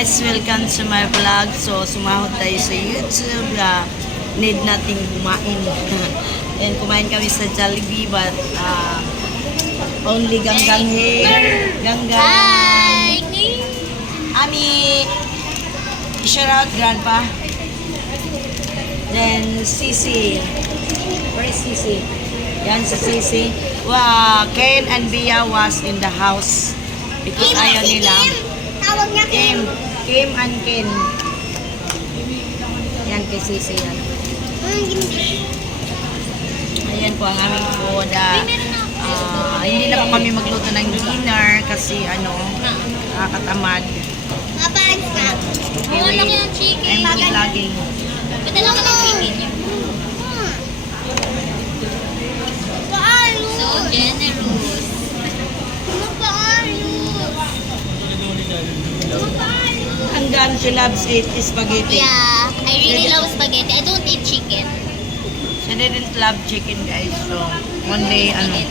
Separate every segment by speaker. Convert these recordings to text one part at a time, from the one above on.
Speaker 1: guys, welcome to my vlog. So, sumahod tayo sa YouTube. Need nating kumain. And kumain kami sa Jollibee, but only Ganggang here. Ganggang.
Speaker 2: Hi!
Speaker 1: Ami, shout out grandpa. Then, Sisi. Where is Sisi? Yan si Sisi. Wow, Ken and Bia was in the house. Because ayaw nila.
Speaker 2: Tawag niya Kim.
Speaker 1: Kim and Ken. Yan kay Sisi yan. Ayan po ang aming food. Hindi na po kami magluto ng dinner kasi nakakatamad.
Speaker 2: Mapalag ka.
Speaker 1: Anyway,
Speaker 2: Wala ng chicken.
Speaker 1: I'm vlogging.
Speaker 2: Pwede lang ng chicken. So generous.
Speaker 1: Hanggang she loves eat spaghetti.
Speaker 2: Yeah, I really love spaghetti. I don't eat chicken.
Speaker 1: She didn't love chicken, guys. So, one day,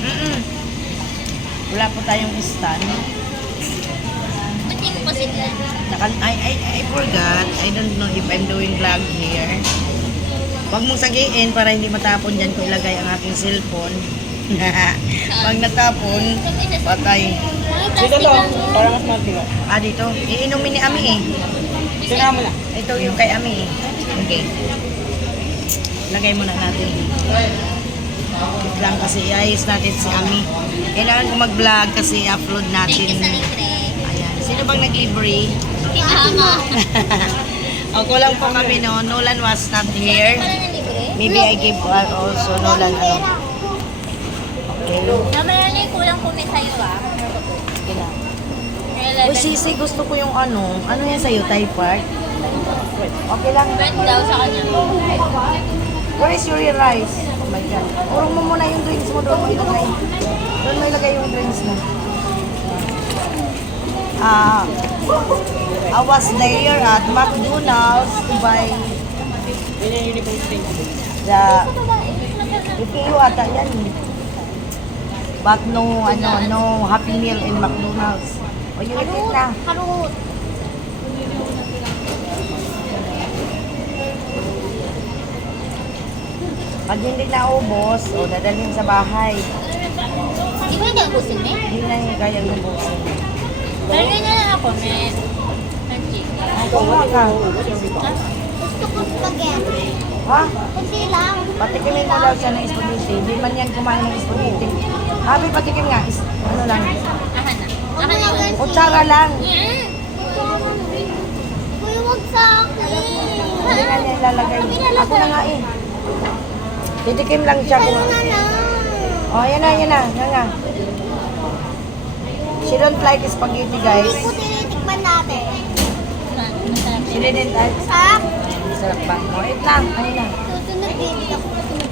Speaker 1: wala po tayong stand.
Speaker 2: Ba't hindi mo pa sila?
Speaker 1: I forgot. I don't know if I'm doing vlog here. Huwag mong sagiin para hindi matapon dyan ko ilagay ang aking cellphone. Pag natapon, patay.
Speaker 2: Dito lang.
Speaker 3: Para mas matiga.
Speaker 1: Dito. Iinumin ni Ami eh.
Speaker 3: Tingnan mo lang.
Speaker 1: Ito yung kay Ami eh. Okay. Lagay muna natin. Wait lang kasi iayos natin si Ami. Kailangan ko mag-vlog kasi upload
Speaker 2: Thank
Speaker 1: natin.
Speaker 2: you sa libre.
Speaker 1: Ayan. Sino bang nag-libre?
Speaker 2: Tama.
Speaker 1: O, kulang po kami no. Nolan was not here.
Speaker 2: Para na libre?
Speaker 1: Maybe I give also Nolan Okay.
Speaker 2: Namaya na yung kulang kumi sa'yo
Speaker 1: Uy, Sisi, gusto ko yung ano yan sa'yo, Thai part? Okay lang.
Speaker 2: Bread daw sa kanya.
Speaker 1: Where is your rice? Oh my God. Urong mo muna yung drinks mo, doon mo ilagay. Doon mo ilagay yung drinks mo. I was there at McDonald's to buy the PPU ata yan. But no Happy Meal in McDonald's. O you eat it na.
Speaker 2: Harut.
Speaker 1: Pag hindi naubos, dadalhin sa bahay.
Speaker 2: Di ba nag-usin eh?
Speaker 1: Hindi na yung kayang ubusin.
Speaker 2: Dali na lang ako, men.
Speaker 1: Kumuha ka.
Speaker 2: Gusto ko spaghetti.
Speaker 1: Ha?
Speaker 2: Kasi lang.
Speaker 1: Patikimin mo daw siya ng spaghetti. Hindi man yan kumain ng spaghetti. Habi, patikim nga. Ano lang?
Speaker 2: Ahan na. Ahan na yun.
Speaker 1: Kutsara lang.
Speaker 2: Yeah. Kuya, wag sa akin.
Speaker 1: Hindi nga niya ilalagay. Ako na nga eh. Titikim lang siya.
Speaker 2: Sa'yo na lang.
Speaker 1: Yan na. Yan nga. She don't like spaghetti, guys.
Speaker 2: Hindi ko tinitikman natin.
Speaker 1: She didn't like.
Speaker 2: Ha?
Speaker 1: Sarap ba? Wait lang. Ayun na.
Speaker 2: Susunod din. Ako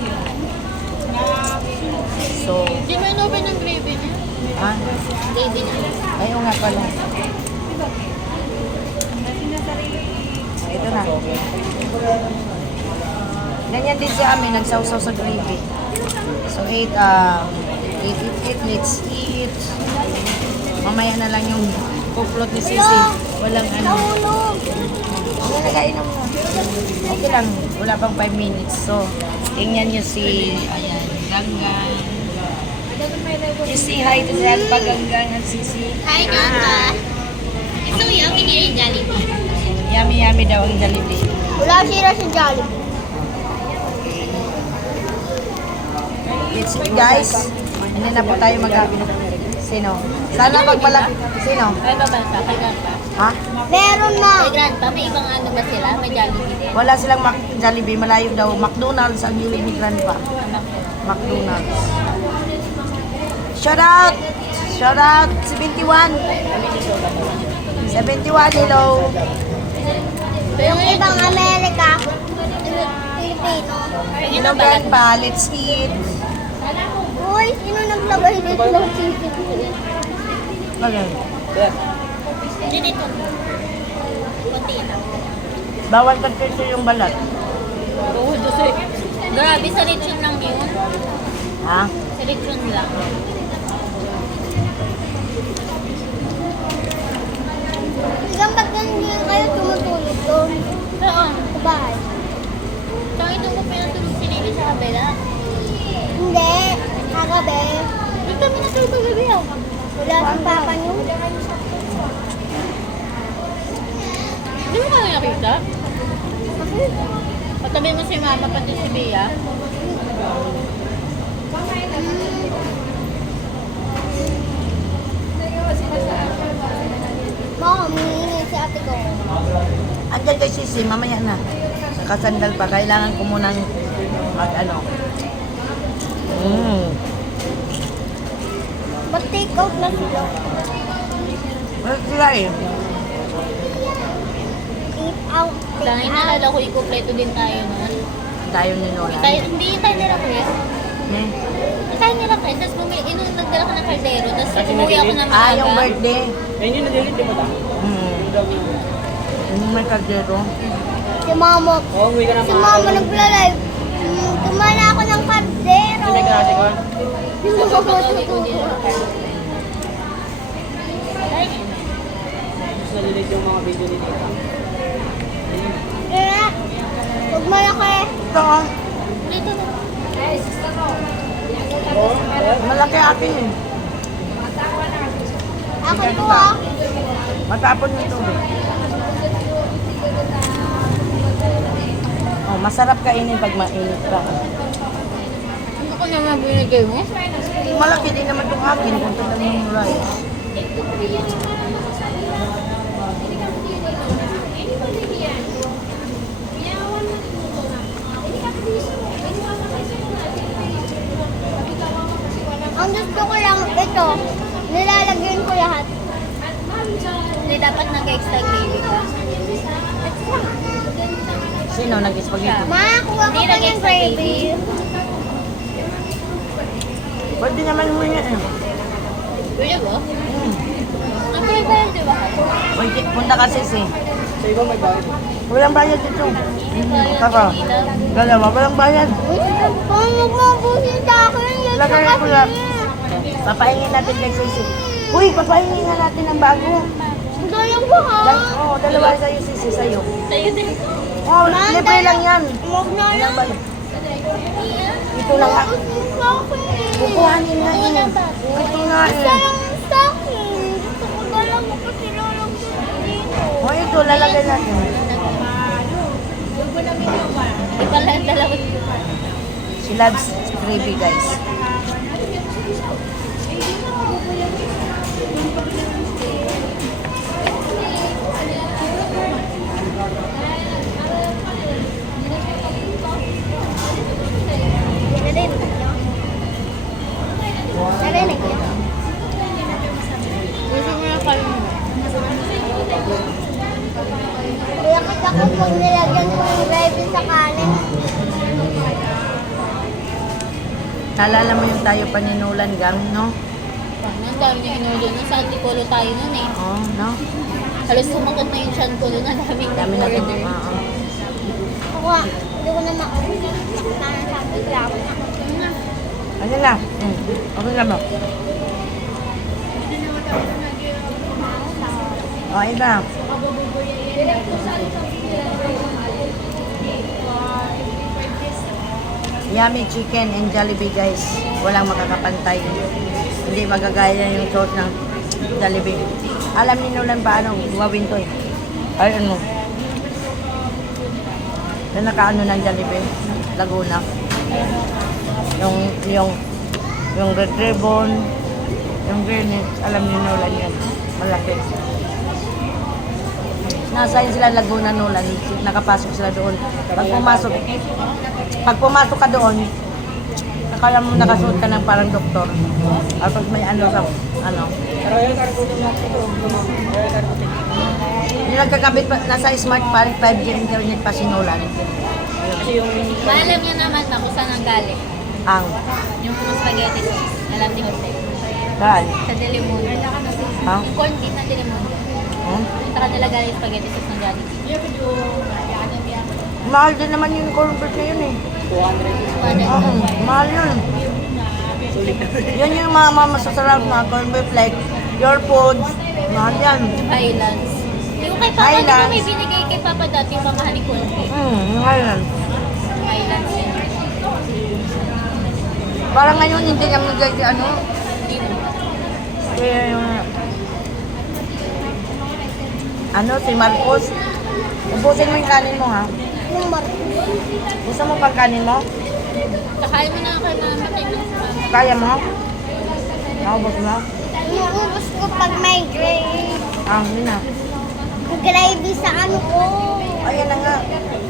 Speaker 1: So,
Speaker 2: Di ba inopen ng gravy niya?
Speaker 1: ha?
Speaker 2: Gravy na.
Speaker 1: Ayun nga pala. Ito na. Ganyan din sa amin, nagsawsaw sa gravy. So, eat, let's eat. Mamaya na lang yung kuplot ni Sisi. Walang
Speaker 2: Nahulog.
Speaker 1: Nagainom mo. Okay lang, wala pang 5 minutes. So, tingnan nyo si, Ganggang. Sisi, hi to Grandpa Ganggang at Sisi.
Speaker 2: Hi, Grandpa. It's so yummy here in Jollibee.
Speaker 1: Yummy daw ang Jollibee.
Speaker 2: Wala sira sa Jollibee.
Speaker 1: Let's eat, guys. Hindi na po tayo Sino? Sana pag malaki. Sino?
Speaker 2: May babansa, kay Grandpa.
Speaker 1: Ha?
Speaker 2: Meron na. Kay Grandpa, may ibang ano ba sila? May Jollibee din.
Speaker 1: Wala silang Jollibee. Malayo daw. McDonald's ang hilig ni Grandpa. McDonald's. Shout out! Shout out! 71! 71, hello!
Speaker 2: Yung ibang Amerika, Pilipino.
Speaker 1: Hello, Grandpa. Let's eat.
Speaker 2: Uy, sino naglagay dito ng chicken?
Speaker 1: Okay.
Speaker 2: Hindi dito. Kunti lang.
Speaker 1: Bawal pagkirso yung balat.
Speaker 2: Oo, grabe, sa lechon lang yun.
Speaker 1: Ha?
Speaker 2: Sa lechon lang. Hanggang pag kayo kabila.
Speaker 4: Hindi. Kagabi.
Speaker 2: Ba't kami natulog kagabi ah?
Speaker 4: Wala ang papa niyo.
Speaker 2: Hindi mo kaya nakita? Patabi mo si mama pati si Bea.
Speaker 4: Mom, humihingi si ate ko.
Speaker 1: Andyan kay Sisi, mamaya na. Nakasandal pa, kailangan ko munang mag-ano.
Speaker 4: Mag-take out na sila.
Speaker 1: Well, sila eh.
Speaker 4: Eat out.
Speaker 2: Dahil nalala ko, ikumpleto din tayo nun.
Speaker 1: Tayo ni Nolan.
Speaker 2: Hindi tayo nila Chris.
Speaker 1: Eh.
Speaker 2: Tayo nila Chris. Tapos nagdala ko ng kaldero. Tapos umuwi ako ng
Speaker 1: Ah,
Speaker 2: maaga.
Speaker 1: yung birthday.
Speaker 3: Ayun yung na-delete, di ba ta?
Speaker 1: Yung may kaldero.
Speaker 4: Si mama.
Speaker 3: Oo, umuwi ka na
Speaker 4: Si mama nagla-live. Tumana ako ng kardero.
Speaker 3: May klase ko.
Speaker 4: Yung mga
Speaker 2: Pag-uwi ko din. Ay,
Speaker 3: Tapos na-delete yung mga video ni Tita.
Speaker 4: Kaya, huwag malaki.
Speaker 1: Ito, oh.
Speaker 2: dito na.
Speaker 3: Oo, ayun.
Speaker 1: Malaki akin eh.
Speaker 4: Akin ko ah.
Speaker 1: Matapon yung tubig. Oh, masarap kainin pag mainit pa.
Speaker 2: Ano ko naman binigay mo?
Speaker 1: Malaki din naman itong akin kung ito naman yung rice.
Speaker 4: Ang gusto ko lang ito. Nilalagyan ko lahat.
Speaker 2: Hindi dapat nag-extra gravy ka.
Speaker 1: Sino nag-spaghetti?
Speaker 4: Ma, kuha ko
Speaker 2: Hindi,
Speaker 4: pa ng
Speaker 2: nag-extra
Speaker 4: gravy.
Speaker 1: Pwede naman mo yan eh.
Speaker 2: Pwede ba? Ang pwede ba yun, di ba?
Speaker 1: Pwede, punta kasi si.
Speaker 3: Sa iba may bayad.
Speaker 1: Walang bayad dito. Kaka. Dalawa, walang bayad.
Speaker 4: Kung magmabusin sa akin, yan sa
Speaker 1: Lagay ko lang.
Speaker 4: kasi.
Speaker 1: Papahingin natin kay Sisi. Uy, papahingin nga natin ng bago.
Speaker 4: Dalawa ha.
Speaker 1: Oo, dalawa sa'yo, Sisi, sa'yo.
Speaker 2: Sa'yo din.
Speaker 1: Oh, libre lang yan.
Speaker 4: Huwag na lang.
Speaker 1: Walang bayad. Ito na nga.
Speaker 4: Sa akin eh.
Speaker 1: Kukuhanin nga eh. Ito nga
Speaker 4: Isa
Speaker 1: eh.
Speaker 4: lang sa akin. Gusto ko dalawa kasi lalagyan dito.
Speaker 1: Oh, ito, lalagay natin.
Speaker 2: Di pala ang dalawa.
Speaker 1: Si Labs gravy, guys.
Speaker 4: Narinig niyo?
Speaker 2: Gusto mo na kayo mo.
Speaker 4: Kaya kita ko pag nilagyan ko ng gravy sa kanin.
Speaker 1: Naalala mo yung tayo paninulan gang, no?
Speaker 2: Ang dami niya inulo nun. Sa Antipolo tayo nun eh.
Speaker 1: Oh, no?
Speaker 2: Halos sumagat na yung chan ko nun. Ang daming
Speaker 1: Dami natin.
Speaker 2: order.
Speaker 1: Oo.
Speaker 4: Ako ah, hindi ko na makakulit. Sana sabi ko lang.
Speaker 1: Ano na? Okay na ba? Oh, iba. Yummy chicken and Jollibee, guys. Walang makakapantay. Hindi magagaya yung sauce ng Jollibee. Alam ni Nolan paano gawin to eh. Ay, ano? Yung nakaano ng Jollibee, Laguna. Yung red ribbon, yung green, alam ni Nolan yan. Malaki. Nasa sila Laguna, Nolan. Nakapasok sila doon. Pag pumasok ka doon, akala mo nakasuot ka ng parang doktor. Tapos may ano sa, ano.
Speaker 3: Pero yung kartutin natin ito, lumang. Pero yung kartutin.
Speaker 1: Yung nagkakabit pa, nasa smart parang 5G internet pa si Nolan.
Speaker 3: Kasi yung...
Speaker 2: Maalam niya naman na kung saan ang galing.
Speaker 1: Ang,
Speaker 2: Yung spaghetti sauce. Alam ni Jose.
Speaker 1: dahil.
Speaker 2: Sa Dilimundo.
Speaker 1: Ha?
Speaker 2: Yung corn beef ng Dilimundo. Sa kanila galing yung spaghetti sauce ng Jollibee.
Speaker 1: Mahal din naman yung corn beef na yun eh.
Speaker 3: 200.
Speaker 1: Oo, mahal yun.
Speaker 3: Sulit na.
Speaker 1: Yan yung mga masasarap na corn beef like your foods. Mahal yan.
Speaker 2: Highlands. Yung kay Papa, di ba
Speaker 1: Highlands.
Speaker 2: may binigay kay Papa dati yung mamahaling corn beef?
Speaker 1: Mahal yan.
Speaker 2: Highlands yun.
Speaker 1: Parang ngayon hindi kang ano. Kaya yung... Ano, si Marcos. Ubusin mo yung kanin mo, ha?
Speaker 4: Yung Marcos.
Speaker 1: Gusto mo pang kanin mo?
Speaker 2: Kakain mo na kay mama.
Speaker 1: Kaya mo? Naubos mo?
Speaker 4: Inuubos ko pag may gravy.
Speaker 1: Hindi na.
Speaker 4: Gravy sa ano ko.
Speaker 1: Ayan na nga.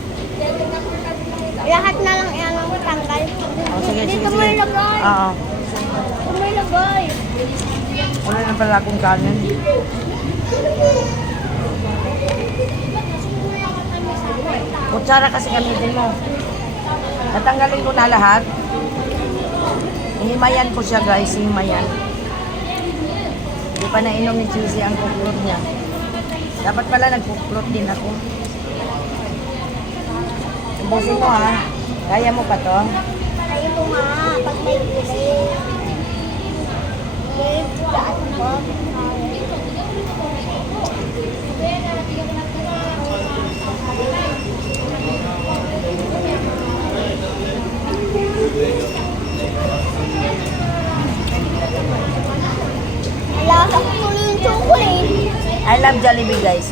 Speaker 4: Lahat na lang yan ang tanggal.
Speaker 1: Sige,
Speaker 4: Dito
Speaker 1: sige,
Speaker 4: mo
Speaker 1: sige.
Speaker 4: ilagay.
Speaker 1: Oo.
Speaker 4: Dito mo ilagay.
Speaker 1: Wala na pala akong kanin. Kutsara kasi gamitin mo. Natanggalin ko na lahat. Himayan ko siya, guys. Himayan. Hindi pa nainom ni Chelsea ang kuklot niya. Dapat pala nagkuklot din ako. Ubusin mo, ha? Kaya mo pa to?
Speaker 4: Kaya mo nga. Pag may gravy. Saan ba? Lasa ko tuloy yung chocolate.
Speaker 1: I love Jollibee, guys.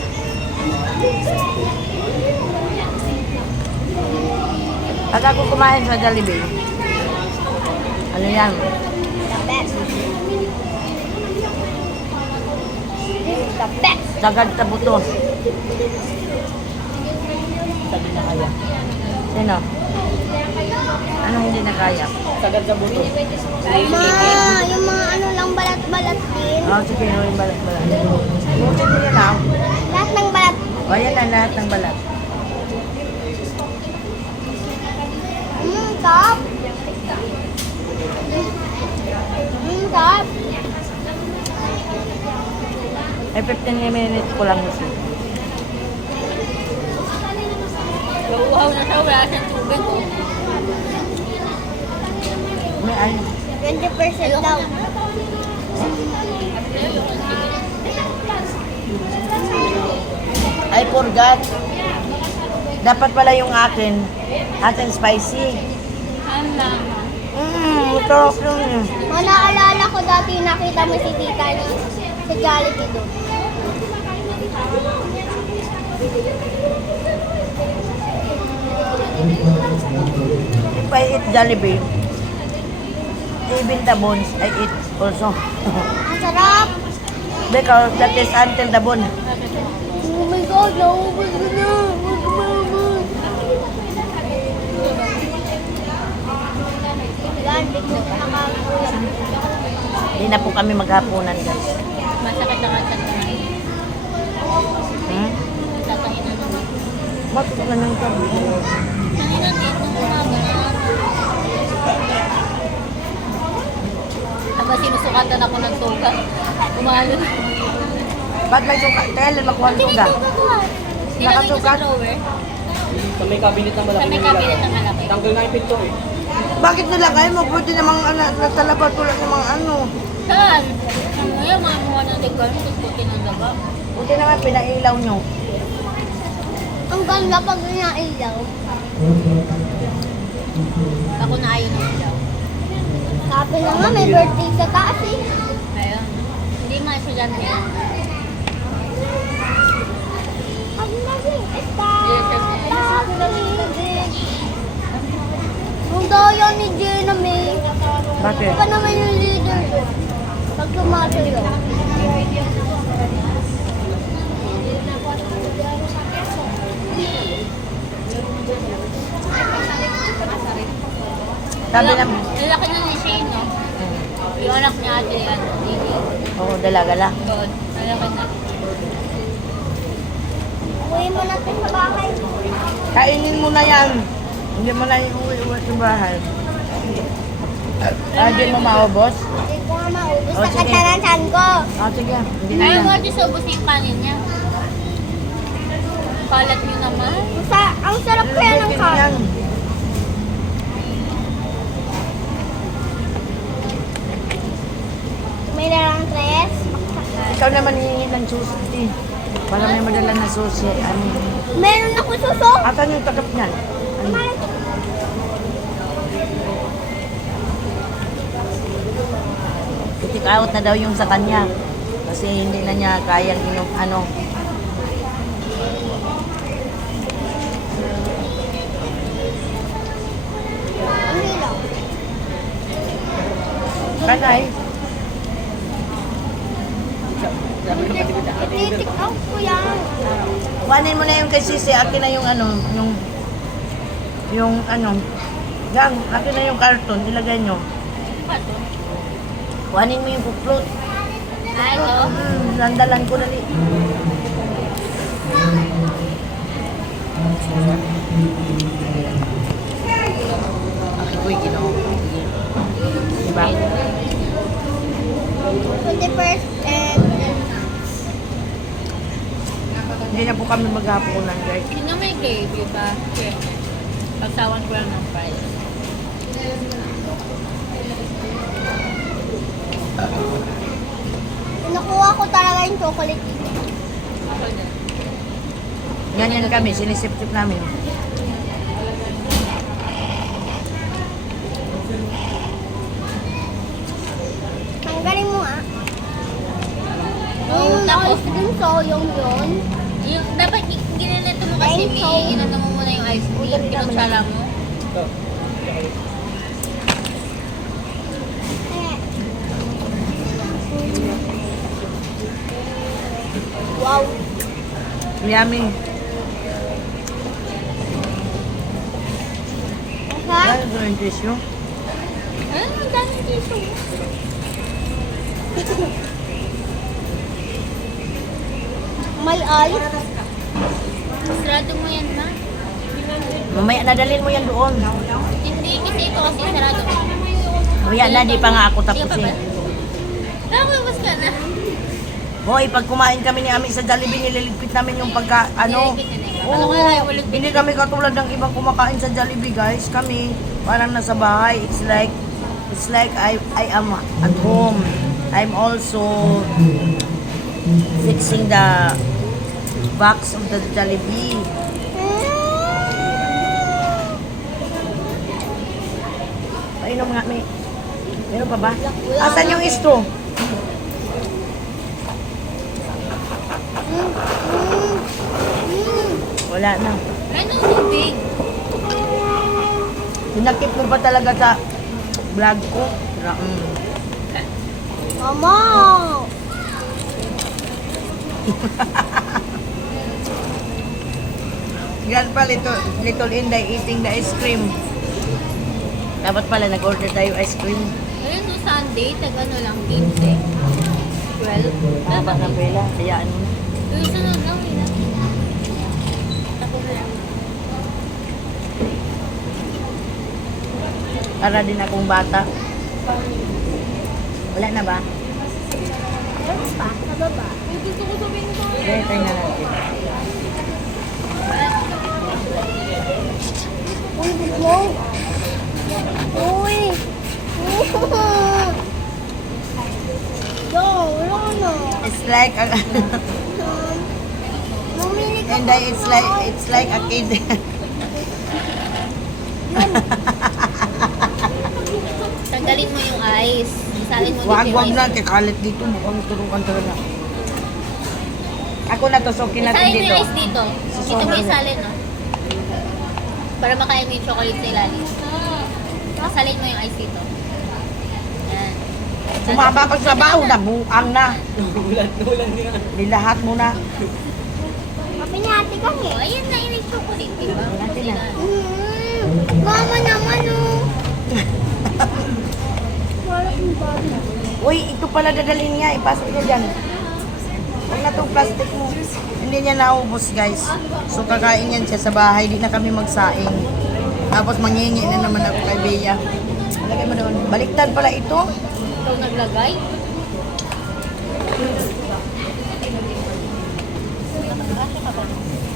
Speaker 1: Pag ako kumain sa Jollibee, ano yan?
Speaker 4: The best. This is the best.
Speaker 1: Sagad sa buto.
Speaker 3: Sabi na kaya.
Speaker 1: Sino? Ano hindi na kaya?
Speaker 3: Sagad sa buto.
Speaker 4: Yung mga ano lang balat-balat din.
Speaker 1: Sige, yung balat-balat. Butin mo yun, ha?
Speaker 4: Lahat ng balat.
Speaker 1: O, yan na lahat ng balat.
Speaker 4: Top. Top.
Speaker 1: Eh, 15 minutes ko lang gusto.
Speaker 2: Wow na siya. Wala siyang tubig. Oh.
Speaker 1: May ay,
Speaker 4: 20% daw.
Speaker 1: I forgot. Dapat pala yung akin spicy. Sarap yun eh.
Speaker 4: Naalala ko dati nakita mo si tita ni sa Jollibee doon.
Speaker 1: If I eat Jollibee, even the bones, I eat also.
Speaker 4: Ang sarap!
Speaker 1: Because that is until the bone.
Speaker 4: Oh my God! Naubos ko na! Huwag kumamon! Garlic na nakakakulang.
Speaker 1: Hindi na po kami maghapunan, guys.
Speaker 2: Masakit na nga siya. Tatainan naman.
Speaker 1: Bakit na nang sabi?
Speaker 2: Kanina din nung umaga na. Tapos sinusukatan ako ng tuga. Umalo.
Speaker 1: Ba't may suka? Kailan makuha ang suga?
Speaker 2: Nilagay ko sa
Speaker 1: Nakasukat?
Speaker 2: drawer.
Speaker 3: Sa may cabinet na malaki
Speaker 2: Sa may
Speaker 3: nilagay.
Speaker 2: cabinet na malaki.
Speaker 3: Tanggal na yung pinto eh.
Speaker 1: Bakit nilagay mo? Pwede namang natalaba tulad ng mga ano.
Speaker 2: Saan? Ngayon, mga mukha ng tigal mo, tapos puti ng daga.
Speaker 1: Buti naman pinailaw nyo.
Speaker 4: Ang ganda pag nailaw.
Speaker 2: Ako na ayaw ng ilaw.
Speaker 4: Sabi na nga, may birthday sa taas eh.
Speaker 2: Ayun. Hindi nga estudyante yan.
Speaker 4: Ang naging stop! Ang daya ni Jenna May.
Speaker 1: Bakit?
Speaker 4: Ika naman yung leader doon. Pag tumasayo.
Speaker 1: Sabi na,
Speaker 2: Lalaki na ni Shane, no? Yung anak niya ate, ano, Didi.
Speaker 1: oo, dalaga lang.
Speaker 2: God, lalaki na.
Speaker 4: Uwi mo natin sa bahay.
Speaker 1: Kainin mo na yan. Hindi mo na iuwi-uwi sa bahay. Hindi mo maubos?
Speaker 4: Hindi ko nga maubos.
Speaker 1: Oh, sige.
Speaker 4: Nakatanasan ko.
Speaker 1: Sige. Hindi na
Speaker 2: Ayaw
Speaker 1: yan.
Speaker 2: mo, just ubos na yung kanin niya. Palat niyo naman.
Speaker 4: Ang sarap kaya ng
Speaker 1: Chicken yan.
Speaker 4: kanin. May dalang tres.
Speaker 1: Ikaw naman hihingi ng sushi. Para may madala na sushi. Ano?
Speaker 4: Meron ako suso.
Speaker 1: Atan yung takap niyan? Ano? Check out na daw yung sa kanya. Kasi hindi na niya kayang inom, ano.
Speaker 4: Ang hilaw.
Speaker 1: Kanay.
Speaker 3: Sabi ko pati kita.
Speaker 4: I-take out ko yan.
Speaker 1: Kuhanin mo na yung kay Sisi. Akin na yung ano, yung ano. Gang, akin na yung karton. Ilagay nyo. Kuhanin mo yung fruit.
Speaker 2: Ah, ito.
Speaker 1: Landalan ko dali. Uy, ginawa ko. Diba?
Speaker 4: 21st and
Speaker 1: Hindi na po kami maghapunan, guys.
Speaker 2: Hindi nga may cave, diba? Pagsawan ko lang ng price.
Speaker 4: nakuha ko talaga yung chocolate.
Speaker 2: Ako din.
Speaker 1: Ganyan kami, sinisip-sip namin.
Speaker 4: Tanggalin mo ah.
Speaker 2: Oo,
Speaker 4: Yung
Speaker 2: tapos,
Speaker 4: ice cream so, yung yun.
Speaker 2: yung, dapat ginanito mo kasi
Speaker 4: Thank you.
Speaker 2: may inano mo muna yung ice cream, pinutsala mo.
Speaker 3: Ito.
Speaker 4: Eh. Wow.
Speaker 1: Yummy.
Speaker 4: Ha?
Speaker 1: Ano yung tissue?
Speaker 2: Ano, ang dami dito.
Speaker 4: May ice.
Speaker 2: Sarado mo yan, ma.
Speaker 1: Mamaya nadalhin mo yan doon.
Speaker 2: Hindi, kasi ito kasi sarado mo.
Speaker 1: Mamaya na, di pa nga ako
Speaker 2: Hindi ka pa
Speaker 1: tapusin.
Speaker 2: ba? Nakakabas ka na.
Speaker 1: Hoy, pag kumain kami ni Ami sa Jollibee, nililigpit namin yung pagka, ano.
Speaker 2: Niligpit na nila.
Speaker 1: Oo,
Speaker 2: Ano nga lang, walang
Speaker 1: hindi kami katulad ng ibang kumakain sa Jollibee, guys. Kami, parang nasa bahay. It's like I am at home. I'm also fixing the box of the Jollibee. Painom nga, may. Meron pa ba? Asan yung straw? Wala na.
Speaker 2: Ano, tubig?
Speaker 1: Pinakip mo pa talaga sa vlog ko.
Speaker 4: Mama!
Speaker 1: Yan pa, little Inday eating the ice cream. Dapat pala nag-order tayo ice cream.
Speaker 2: Ayun, no, Sunday, tag-ano lang, 15. 12.
Speaker 1: Tama na pala. Hayaan mo na.
Speaker 2: Yung sunod lang, yun. Ako na lang.
Speaker 1: Para din akong bata. Wala na ba?
Speaker 4: Ano pa? Sa baba.
Speaker 2: Gusto ko sabihin ko.
Speaker 1: Okay, try na natin.
Speaker 4: Uy, wow! Uy! Yo, wala na.
Speaker 1: It's like a,
Speaker 4: Bumili ka
Speaker 1: Inday, it's like a kid.
Speaker 2: Tanggalin mo yung ice. Isalin mo
Speaker 1: Wag,
Speaker 2: dito
Speaker 1: wag
Speaker 2: yung
Speaker 1: na.
Speaker 2: ice.
Speaker 1: Kakalit dito. Mukhang turukan talaga. Ako na to, so
Speaker 2: Isalin
Speaker 1: natin
Speaker 2: mo
Speaker 1: dito.
Speaker 2: yung ice dito. Dito mo isalin, no? Para makain mo yung chocolate sa ilalim. Isalin mo yung ice dito. Yan.
Speaker 1: Sumaba pag sa baho na, buang na.
Speaker 3: Ulan nga.
Speaker 1: Nilahat mo na.
Speaker 4: Mapinyati kami.
Speaker 2: Oh, ayan na yung chocolate, di ba?
Speaker 1: Natin na.
Speaker 4: Mama naman oh. Wala yung babi.
Speaker 1: Uy, ito pala dadalhin niya. Ipasok niya dyan. Huwag na itong plastic mo. Hindi niya naubos, guys. So, kakain yan siya sa bahay. Di na kami magsaing. Tapos, manghingi na naman ako kay Bea. Lagay mo doon. Baliktad pala ito.
Speaker 2: Ikaw naglagay. Nakakasya ka ba?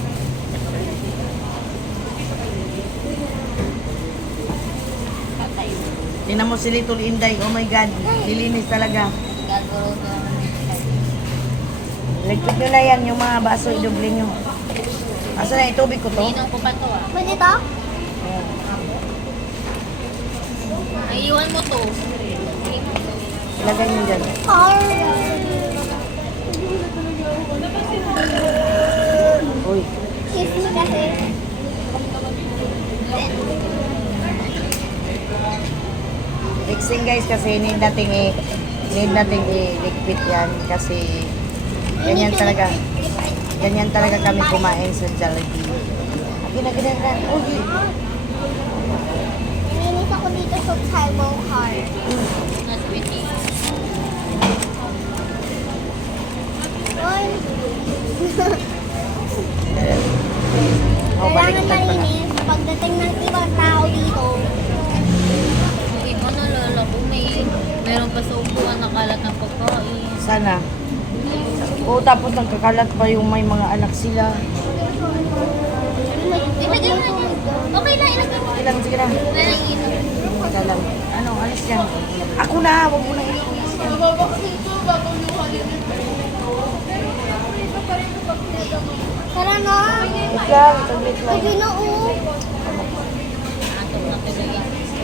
Speaker 2: Patay.
Speaker 1: Tingnan mo si Little Inday. Oh my God. Lilinis talaga.
Speaker 2: Gagawin ko naman.
Speaker 1: Ligpit nyo na yan. Yung mga baso, idoble nyo. Asa na itubig ko to?
Speaker 2: Inom ko pa to, ah.
Speaker 4: Pwede to?
Speaker 2: Naiiwan mo to.
Speaker 1: Lagay nyo dyan.
Speaker 4: Car.
Speaker 1: Uy.
Speaker 4: Kiss me kasi.
Speaker 1: Mixing guys kasi need nating i-liquid yan kasi ganyan talaga kami kumain sa Jollibee. Gina. Uy.
Speaker 4: Naninis ako dito sa tribal car.
Speaker 2: Nas Betty.
Speaker 4: Oy.
Speaker 1: Oh,
Speaker 4: Kailangan
Speaker 1: baliktad pala.
Speaker 4: malinis. Pagdating ng ibang tao dito,
Speaker 2: Yung iba nalala ko, meron pa sa upuan nakalat ng pagkain.
Speaker 1: Sana. O tapos nagkakalat pa yung may mga anak sila.
Speaker 2: Ilagay mo na yan. Okay na, ilagay mo.
Speaker 1: Ilan, sige na.
Speaker 2: Walang ino.
Speaker 1: Teka lang. Ano, alis yan. Ako na, wag mo na ilis yan.
Speaker 4: tara na.
Speaker 1: Wait lang, saglit lang.
Speaker 4: Sabi na
Speaker 2: Antok na tuloy.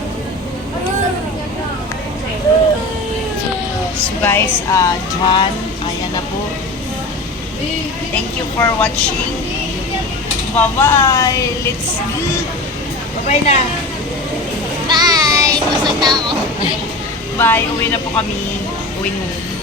Speaker 1: So guys, John, ayan na po. Thank you for watching. Bye-bye. Let's go. Bye-bye na.
Speaker 2: Bye! Kusog na ako.
Speaker 1: Bye. Uwi na po kami. Going home.